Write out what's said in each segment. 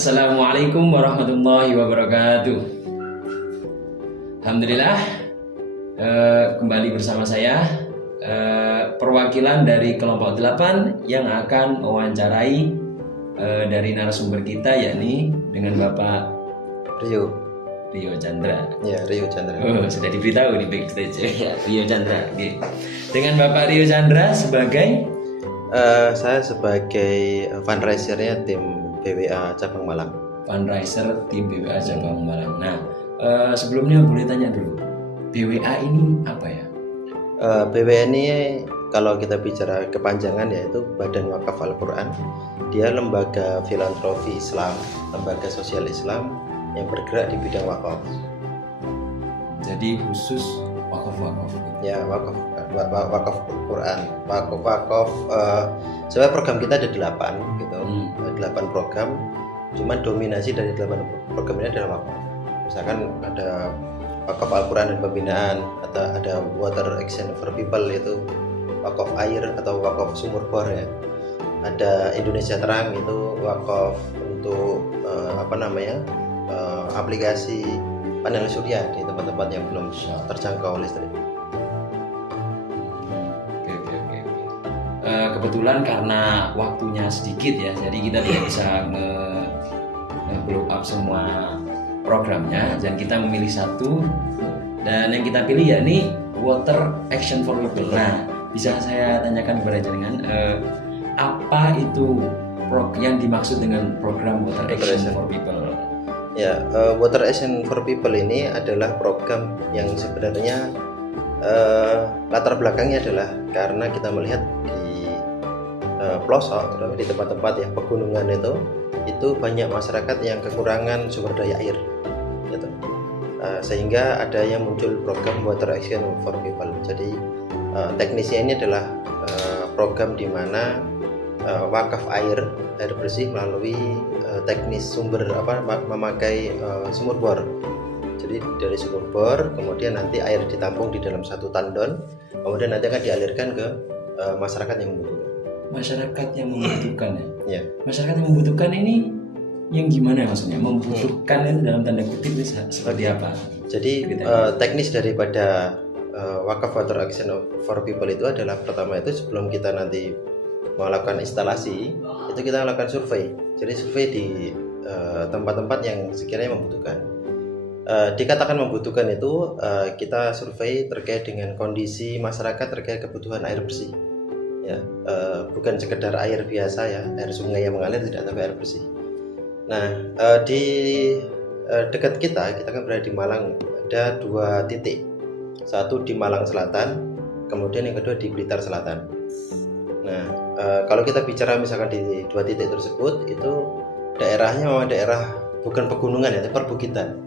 Assalamualaikum warahmatullahi wabarakatuh. Alhamdulillah, kembali bersama saya, perwakilan dari kelompok 8 yang akan mewawancarai dari narasumber kita, yakni dengan Bapak Rio Chandra. Ya, Rio Chandra. Oh, sudah diberitahu di backstage ya, Rio Chandra. Oke. Dengan Bapak Rio Chandra sebagai Saya sebagai fundraisernya tim BWA Cabang Malang. fundraiser tim BWA Cabang Malang. Nah, sebelumnya boleh tanya dulu, BWA ini apa ya? BWA ini kalau kita bicara kepanjangan yaitu Badan Wakaf Al-Quran. Dia lembaga filantropi Islam, lembaga sosial Islam yang bergerak di bidang wakaf. Jadi khusus wakaf-wakaf. Ya, wakaf Quran, wakaf. Sebenarnya program kita ada 8 gitu, 8 program. Cuman dominasi dari 8 program ini adalah wakaf. Misalkan ada wakaf Al-Quran dan pembinaan, atau ada Water Action for People, yaitu wakaf air atau wakaf sumur bor ya. Ada Indonesia Terang, itu wakaf untuk aplikasi panel surya di tempat-tempat yang belum terjangkau listrik. Oke. Kebetulan karena waktunya sedikit ya, jadi kita tidak bisa nge-blow up semua programnya, dan kita memilih satu, dan yang kita pilih yakni Water Action for People. Nah, bisa saya tanyakan kepada jenengan, apa itu yang dimaksud dengan program Water Action for People? Ya, Water Action for People ini adalah program yang sebenarnya latar belakangnya adalah karena kita melihat di pelosok, terutama di tempat-tempat yang pegunungan itu banyak masyarakat yang kekurangan sumber daya air, gitu. Sehingga ada yang muncul program Water Action for People. Jadi teknisnya ini adalah program di mana wakaf air bersih melalui teknis memakai sumur bor. Jadi dari sumur bor, kemudian nanti air ditampung di dalam satu tandon, kemudian nanti akan dialirkan ke masyarakat yang membutuhkan. Masyarakat yang membutuhkan ya? Ya. Masyarakat yang membutuhkan ini yang gimana maksudnya? Membutuhkan itu dalam tanda kutip itu seperti apa? Jadi teknis daripada wakaf Water Action for People itu adalah, pertama itu sebelum kita nanti melakukan instalasi, itu kita melakukan survei. Jadi survei di tempat-tempat yang sekiranya membutuhkan. Dikatakan membutuhkan itu kita survei terkait dengan kondisi masyarakat terkait kebutuhan air bersih. Ya, bukan sekedar air biasa ya, air sungai yang mengalir, tidak, tapi air bersih. Nah, di dekat kita kan berada di Malang, ada 2 titik. Satu di Malang Selatan, kemudian yang kedua di Blitar Selatan. Nah, kalau kita bicara misalkan di 2 titik tersebut, itu daerahnya memang daerah bukan pegunungan ya, tapi perbukitan,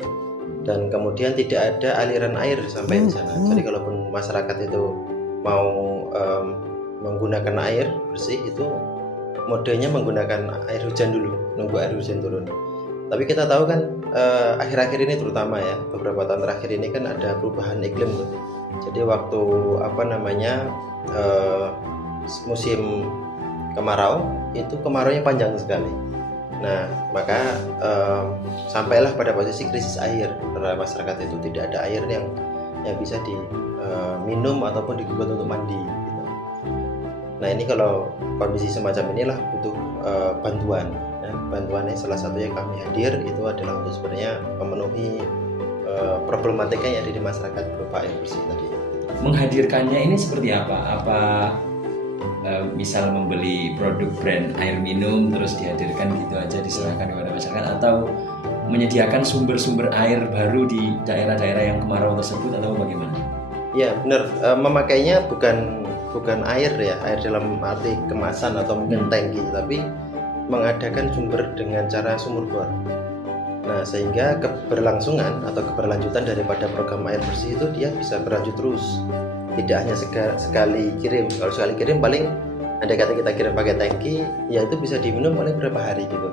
dan kemudian tidak ada aliran air sampai di sana. Jadi kalaupun masyarakat itu mau menggunakan air bersih, itu modenya menggunakan air hujan dulu, nunggu air hujan turun. Tapi kita tahu kan akhir-akhir ini, terutama ya beberapa tahun terakhir ini kan ada perubahan iklim tuh. Jadi waktu musim kemarau, itu kemaraunya panjang sekali. Nah, maka sampailah pada posisi krisis air, karena masyarakat itu tidak ada air yang bisa diminum ataupun digunakan untuk mandi gitu. Nah, ini kalau kondisi semacam inilah butuh bantuan. Nah, bantuannya salah satunya kami hadir itu adalah untuk sebenarnya memenuhi problematika yang ada di masyarakat berupa air bersih tadi. Menghadirkannya ini seperti apa? Apa misal membeli produk brand air minum terus dihadirkan gitu aja, diserahkan kepada masyarakat, atau menyediakan sumber-sumber air baru di daerah-daerah yang kemarau tersebut, atau bagaimana? Ya, benar. Memakainya bukan air ya, air dalam arti kemasan atau mungkin tangki, tapi mengadakan sumber dengan cara sumur bor. Nah, sehingga keberlangsungan atau keberlanjutan daripada program air bersih itu dia bisa berlanjut terus. Tidak hanya sekali kirim. Kalau sekali kirim paling andai kata kita kirim pakai tangki, ya itu bisa diminum paling berapa hari gitu.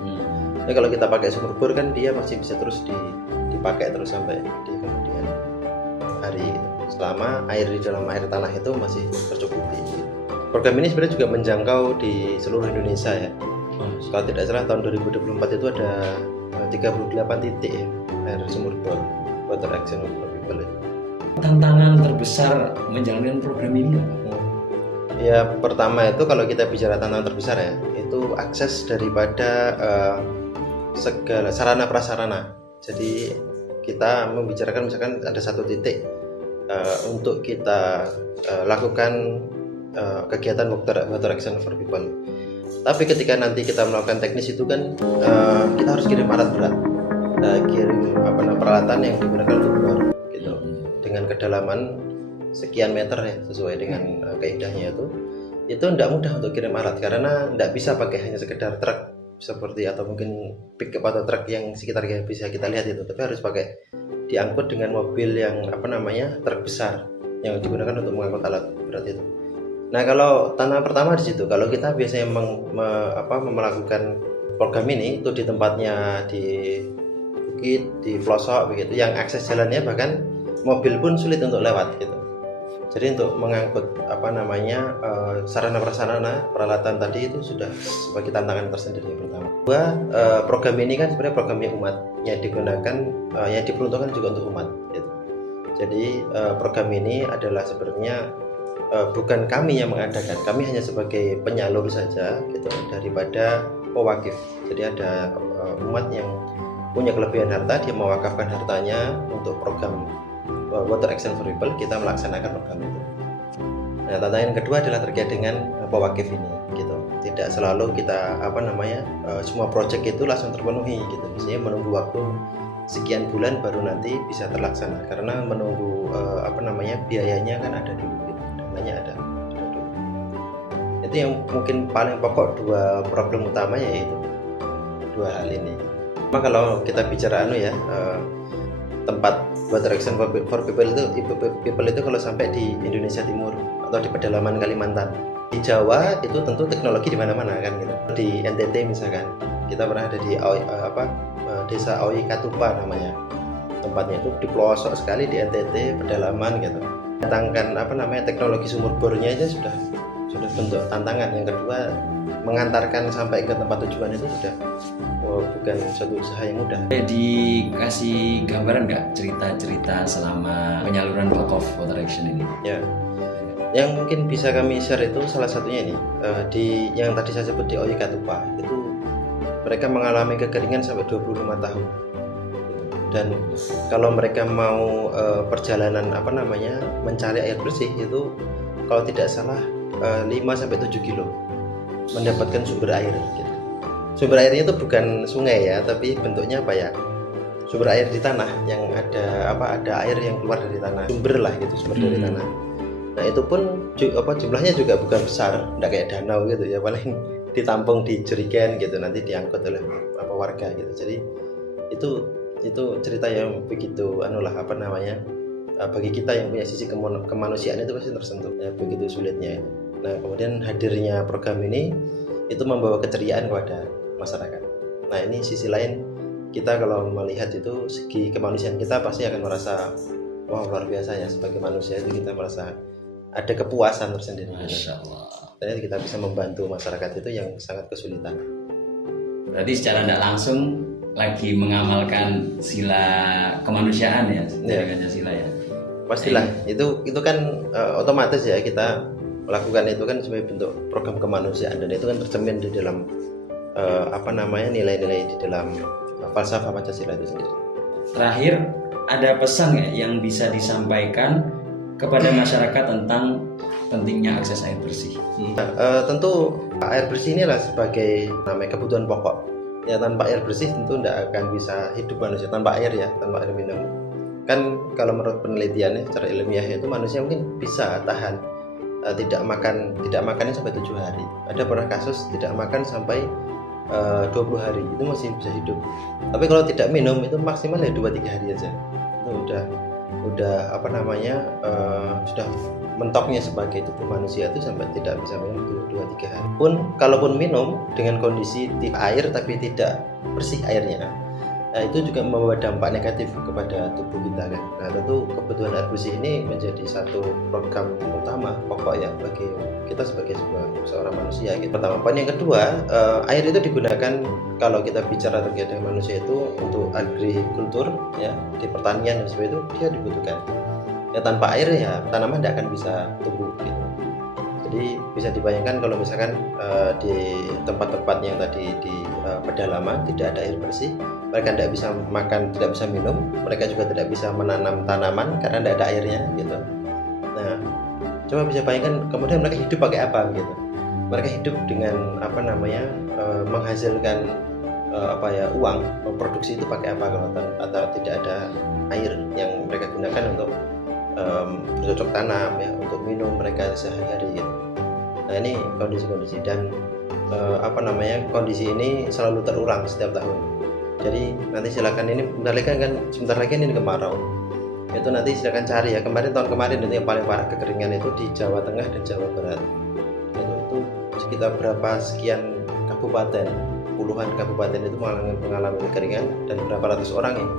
Nah, kalau kita pakai sumur bor kan dia masih bisa terus dipakai terus sampai di kemudian hari gitu. Selama air di dalam air tanah itu masih tercukupi gitu. Program ini sebenarnya juga menjangkau di seluruh Indonesia ya. kalau tidak salah tahun 2024 itu ada 38 titik ya, air sumur bor water action for people. Tantangan terbesar menjalankan program ini apa? Ya pertama itu kalau kita bicara tantangan terbesar ya, itu akses daripada segala sarana prasarana. Jadi kita membicarakan misalkan ada satu titik untuk kita lakukan kegiatan water action for people. Tapi ketika nanti kita melakukan teknis itu kan kita harus kirim alat berat, kirim peralatan yang digunakan untuk bor gitu, dengan kedalaman sekian meter ya, sesuai dengan kaidahnya itu tidak mudah untuk kirim alat, karena tidak bisa pakai hanya sekedar truk seperti atau mungkin pickup atau truk yang sekitarnya bisa kita lihat itu, tapi harus pakai diangkut dengan mobil yang truk besar yang digunakan untuk mengangkut alat berat itu. Nah kalau tantangan pertama di situ, kalau kita biasanya melakukan program ini itu di tempatnya di bukit, di pelosok begitu, yang akses jalannya bahkan mobil pun sulit untuk lewat gitu. Jadi untuk mengangkut sarana prasarana peralatan tadi itu sudah sebagai tantangan tersendiri yang pertama. Kedua, program ini kan sebenarnya programnya umat yang digunakan, yang diperuntukkan juga untuk umat gitu. Jadi program ini adalah sebenarnya bukan kami yang mengadakan, kami hanya sebagai penyalur saja gitu daripada pewakif. Jadi ada umat yang punya kelebihan harta, dia mewakafkan hartanya untuk program water action for people, kita melaksanakan program itu. Nah tantangan kedua adalah terkait dengan pewakif ini gitu. Tidak selalu kita semua project itu langsung terpenuhi gitu. Misalnya menunggu waktu sekian bulan baru nanti bisa terlaksana, karena menunggu biayanya kan ada dulu gitu. Ada dulu. Itu yang mungkin paling pokok, dua problem utamanya yaitu dua hal ini. Maka kalau kita bicara tempat water action for people itu kalau sampai di Indonesia Timur atau di pedalaman Kalimantan, di Jawa itu tentu teknologi di mana-mana kan gitu. Di NTT misalkan kita pernah ada di desa Aoi Katupa namanya, tempatnya itu di pelosok sekali di NTT pedalaman gitu. Datangkan teknologi sumur bornya aja sudah bentuk tantangan. Yang kedua, mengantarkan sampai ke tempat tujuan itu sudah bukan suatu usaha yang mudah. Dikasih gambaran nggak cerita-cerita selama penyaluran Wakaf Water Action ini? Ya, yang mungkin bisa kami share itu salah satunya ini di yang tadi saya sebut di Aoi Katupa itu mereka mengalami kekeringan sampai 25 tahun. Dan kalau mereka mau perjalanan mencari air bersih itu kalau tidak salah 5-7 kilo mendapatkan sumber air gitu. Sumber airnya itu bukan sungai ya, tapi bentuknya sumber air di tanah yang ada air yang keluar dari tanah, sumber lah gitu, sumber dari tanah. Nah itu pun jumlahnya juga bukan besar, tidak kayak danau gitu ya, paling ditampung di jerigen gitu, nanti diangkut oleh warga gitu. Jadi itu cerita yang begitu bagi kita yang punya sisi kemanusiaan itu pasti tersentuh ya, begitu sulitnya. Nah kemudian hadirnya program ini itu membawa keceriaan kepada masyarakat. Nah ini sisi lain, kita kalau melihat itu segi kemanusiaan kita pasti akan merasa wah luar biasa ya, sebagai manusia itu kita merasa ada kepuasan tersendiri. Masya Allah. Dan kita bisa membantu masyarakat itu yang sangat kesulitan. Berarti secara tidak langsung lagi mengamalkan sila kemanusiaan ya, Pancasila ya. Pastilah, itu kan otomatis ya, kita melakukan itu kan sebagai bentuk program kemanusiaan, dan itu kan tercermin di dalam nilai-nilai di dalam falsafah Pancasila itu sendiri. Terakhir, ada pesan nggak yang bisa disampaikan kepada masyarakat tentang pentingnya akses air bersih? Tentu air bersih inilah sebagai kebutuhan pokok. Ya tanpa air bersih tentu tidak akan bisa hidup manusia, tanpa air ya, tanpa air minum. Kan kalau menurut penelitiannya secara ilmiah itu manusia mungkin bisa tahan tidak makannya sampai 7 hari. Ada pernah kasus tidak makan sampai 20 hari, itu masih bisa hidup. Tapi kalau tidak minum itu maksimal ya 2-3 hari aja. Itu udah sudah mentoknya sebagai tubuh manusia itu sampai tidak bisa minum 2-3 hari. Kalaupun minum dengan kondisi air tapi tidak bersih airnya, Nah, itu juga membawa dampak negatif kepada tubuh kita kan. Nah, tentu kebutuhan air bersih ini menjadi satu program utama pokok ya bagi kita sebagai seorang manusia gitu. Pertama, poin yang kedua, air itu digunakan kalau kita bicara terkait dengan manusia itu untuk agrikultur ya, di pertanian dan sebagainya itu dia dibutuhkan. Ya tanpa air ya tanaman tidak akan bisa tumbuh gitu. Jadi bisa dibayangkan kalau misalkan di tempat-tempat yang tadi di pedalaman tidak ada air bersih, mereka tidak bisa makan, tidak bisa minum, mereka juga tidak bisa menanam tanaman karena tidak ada airnya gitu. Nah, coba bisa bayangkan kemudian mereka hidup pakai apa gitu? Mereka hidup dengan menghasilkan uang, memproduksi itu pakai apa kalau atau tidak ada air yang mereka gunakan untuk bercocok tanam ya, untuk minum mereka sehari-hari gitu. Nah ini kondisi-kondisi dan kondisi ini selalu terulang setiap tahun. Jadi nanti silakan, ini sebentar lagi ini kemarau. Itu nanti silakan cari ya, tahun kemarin itu yang paling parah kekeringan itu di Jawa Tengah dan Jawa Barat. Itu sekitar berapa sekian kabupaten, puluhan kabupaten itu mengalami kekeringan dan berapa ratus orang yang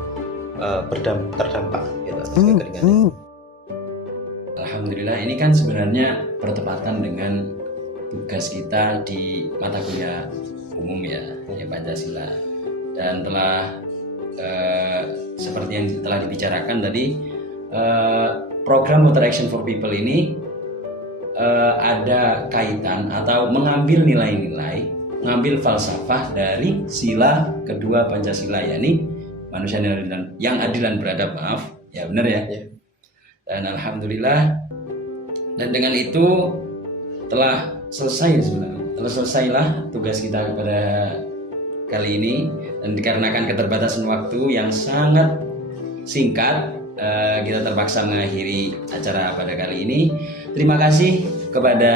terdampak gitu atas kekeringan itu. Alhamdulillah, ini kan sebenarnya bertepatan dengan tugas kita di mata kuliah umum ya Pancasila, dan telah seperti yang telah dibicarakan tadi, program Water Action for People ini ada kaitan atau mengambil nilai-nilai, mengambil falsafah dari sila kedua Pancasila, yakni manusia yang adil dan beradab, ya benar ya. Dan alhamdulillah, dan dengan itu telah selesailah tugas kita pada kali ini, dan dikarenakan keterbatasan waktu yang sangat singkat, kita terpaksa mengakhiri acara pada kali ini. Terima kasih kepada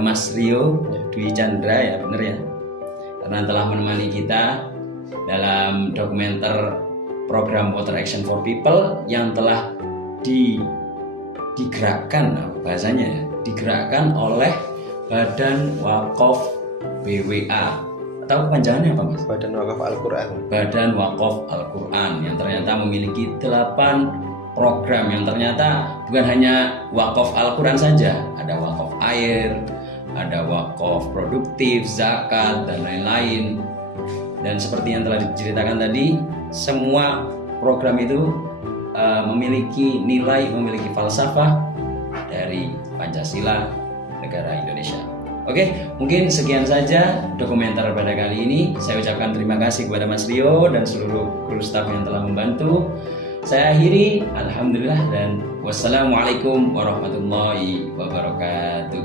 Mas Rio Dwi Chandra ya benar ya, karena telah menemani kita dalam dokumenter program Water Action for People yang telah digerakkan digerakkan oleh Badan Wakaf BWA, atau kepanjangannya apa Mas? Badan Wakaf Al-Quran. Badan Wakaf Al-Quran yang ternyata memiliki 8 program yang ternyata bukan hanya wakaf Al-Quran saja, ada wakaf air, ada wakaf produktif, zakat dan lain-lain. Dan seperti yang telah diceritakan tadi, semua program itu memiliki nilai, memiliki falsafah dari Pancasila negara Indonesia. Oke, mungkin sekian saja dokumenter pada kali ini. Saya ucapkan terima kasih kepada Mas Rio dan seluruh kru staf yang telah membantu. Saya akhiri, alhamdulillah, dan wassalamualaikum warahmatullahi wabarakatuh.